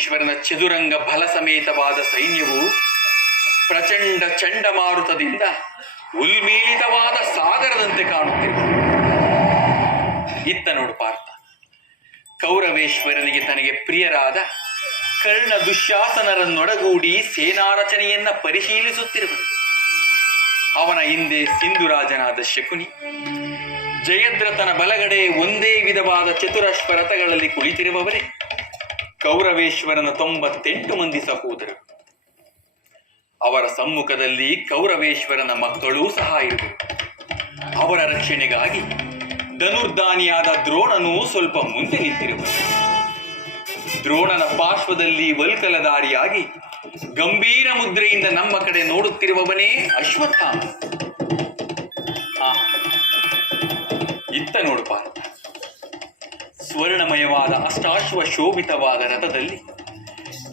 ಕೌರವೇಶ್ವರನ ಚದುರಂಗ ಬಲ ಸಮೇತವಾದ ಸೈನ್ಯವು ಪ್ರಚಂಡ ಚಂಡಮಾರುತದಿಂದ ಉಲ್ಮೇಲಿತವಾದ ಸಾಗರದಂತೆ ಕಾಣುತ್ತಿದೆ. ಇತ್ತ ನೋಡು ಪಾರ್ಥ, ಕೌರವೇಶ್ವರನಿಗೆ ತನಗೆ ಪ್ರಿಯರಾದ ಕರ್ಣ ದುಶ್ಯಾಸನರನ್ನೊಡಗೂಡಿ ಸೇನಾರಚನೆಯನ್ನ ಪರಿಶೀಲಿಸುತ್ತಿರುವನು. ಅವನ ಹಿಂದೆ ಸಿಂಧುರಾಜನಾದ ಶಕುನಿ, ಜಯದ್ರಥನ ಬಲಗಡೆ ಒಂದೇ ವಿಧವಾದ ಚತುರಶ್ವ ರಥಗಳಲ್ಲಿ ಕುಳಿತಿರುವವರೇ ಕೌರವೇಶ್ವರನ 98 ಮಂದಿ ಸಹೋದರರು. ಅವರ ಸಮ್ಮುಖದಲ್ಲಿ ಕೌರವೇಶ್ವರನ ಮಕ್ಕಳೂ ಸಹ ಇರುವರು. ಅವರ ರಕ್ಷಣೆಗಾಗಿ ಧನುರ್ಧಾನಿಯಾದ ದ್ರೋಣನು ಸ್ವಲ್ಪ ಮುಂದೆ ನಿಂತಿರುವನು. ದ್ರೋಣನ ಪಾರ್ಶ್ವದಲ್ಲಿ ವಲ್ಕಲಧಾರಿಯಾಗಿ ಗಂಭೀರ ಮುದ್ರೆಯಿಂದ ನಮ್ಮ ಕಡೆ ನೋಡುತ್ತಿರುವವನೇ ಅಶ್ವತ್ಥಾಮ. ಇತ್ತ ನೋಡು ಪಾರ್ಥ, ಸ್ವರ್ಣಮಯವಾದ ಅಷ್ಟಾಶ್ವ ಶೋಭಿತವಾದ ರಥದಲ್ಲಿ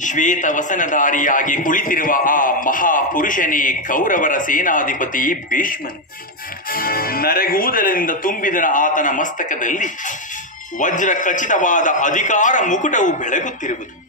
ಶ್ವೇತ ವಸನಧಾರಿಯಾಗಿ ಕುಳಿತಿರುವ ಆ ಮಹಾಪುರುಷನೇ ಕೌರವರ ಸೇನಾಧಿಪತಿ ಭೀಷ್ಮನು. ನರೆಗೂದಲಿನಿಂದ ತುಂಬಿದ ಆತನ ಮಸ್ತಕದಲ್ಲಿ ವಜ್ರ ಖಚಿತವಾದ ಅಧಿಕಾರ ಮುಕುಟವು ಬೆಳಗುತ್ತಿರುವುದು.